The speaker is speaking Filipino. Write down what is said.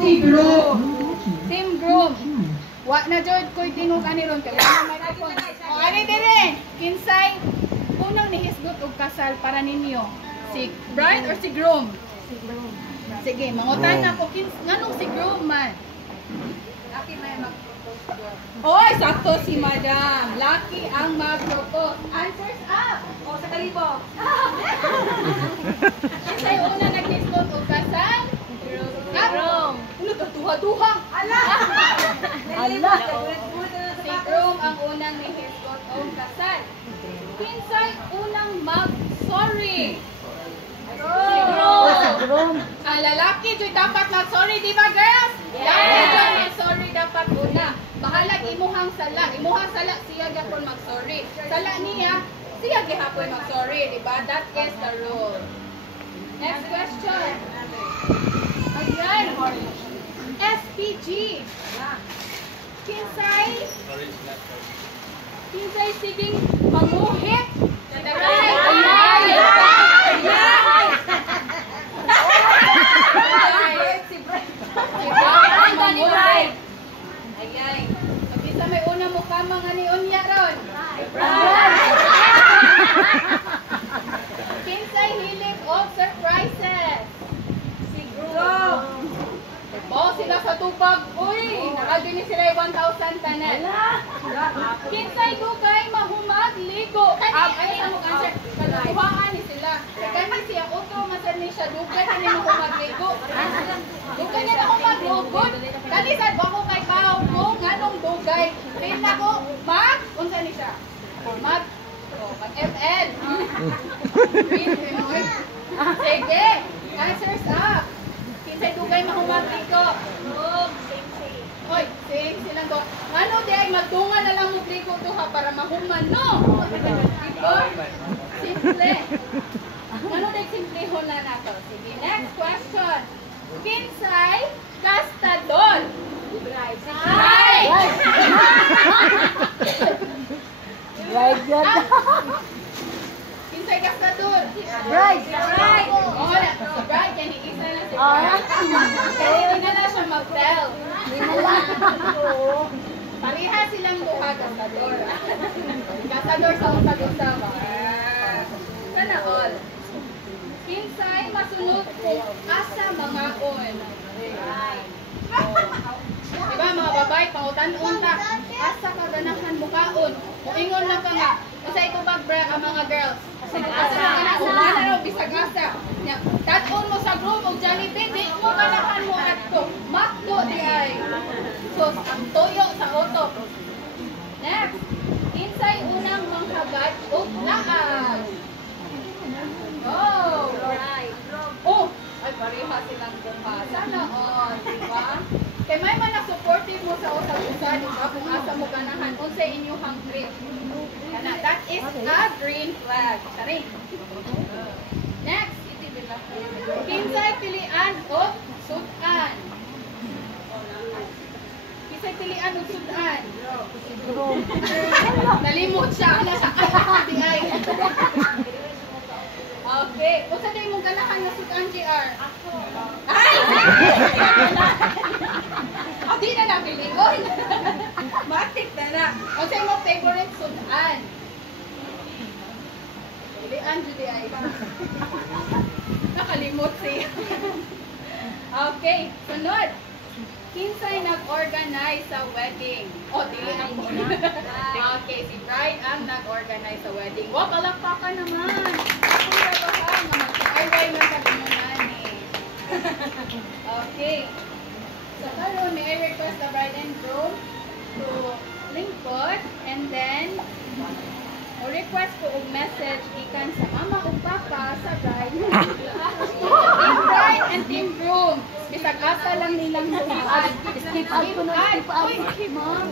Si groom. Team groom. Wa na jud koy tingog ani ron kay microphone. O ani dire. Kinsay unang nihisgot og kasal para ninyo? Si bride or si groom? Si groom. Sige, mangutan na ko nganong si groom man. Lucky may mag-propose. Oy, sakto si Madam. Lucky ang mag-propose. Answers up. O sa kalibo. Kinsay una naghisgot og kasal? Groom. Ulo ka duha-duha. Ala. Ala. Si groom ang unang nihisgot og kasal. Kinsay unang mag-sorry? Si groom. Ang lalaki dyan dapat mag-sorry, di ba girls? Yes! Mag-sorry dapat una. Bahalag imuhang sala. Imuhang sala, siya gapon mag-sorry. Sala niya, siya gihapon mag-sorry, di ba? That is the rule. Next question. Ayan. SPG. Kinsay siging manguhit? Ayan. Pagkita may una mo ka mga niunya ron. Kinsay hilig of surprises? Si groom. Oh, sila sa tubag. Uy, nakadini sila yung 1,000 tanan. Kinsay dugay mahumag ligo. Ay, sa mong answer. Kalukuhaan ni sila. Kani siya, auto masan ni siya dugay kani mahumag ligo. Dugay niya mahumag ligo. Kani sa bako kay kao kung anong dugay. Pin na ko, mag, unsa ni siya? Mag FL. Sige, answers up. Kinsay dugay mahumag ligo. Hoy, sing silang do. Ano di ay magtungan na lang mo ligo duha para mahuman, no? Ito, simple. Ano di simple na nato? Sige, next question. Kinsay gastador? Bride. Bride yan. Kinsay gastador? Bride. Oh, si bride yan isa na si bride. Kasi hindi na siya mag-tell. Pariha silang duha gastador. Gastador sa usag-usag. Sana all. Kinsay masunod kung asa mga on. Diba mga babae, pangutan-un ta. Asa ka ganahan mukaon. Muingon lang ka nga. Kasi ito ba ang mga girls? Asa ka ganahan. Umana raw, bisag asa. Taton mo sa groom o Jollibee, di mo ganahan mo ato. Makdo di ay. So, ang toyo sa auto. Next. Kinsay unang manghagat o laag. Go! Oh! Ay, pareha silang duha. Sana all, di ba? Kaya may supportive mo sa usag-usag, di ba? Kung asa mo ganahan, kung sa inyong grip. That is a green flag. Sorry. Next. Kinsay pilian o sudan? Kinsay pilian o sudan? Nalimot siya. Ano siya? Ay. Okay. Kung sa tayo mong ganahan na sudan, JR? Ako. Ay! O, di na napilingon. Matik na na. Kung sa mong favorite sudan? Pilian, Judy ay. Nakalimot siya. Okay. Sunod. Kinsay nag-organize sa wedding? O, dili ang muna. Okay, si bride ang nag-organize sa wedding. Wow, palakpakan naman. Ako nagabahan naman. Si Iway man sa binunan eh. Okay. So, karoon, may request the bride and groom to lingkod. And then, request ko og message ikan sa mama o papa sa bride. Team bride and team groom. Bisag asa lang nilang duhaan. Skip out ko na, skip out. Uy, mom.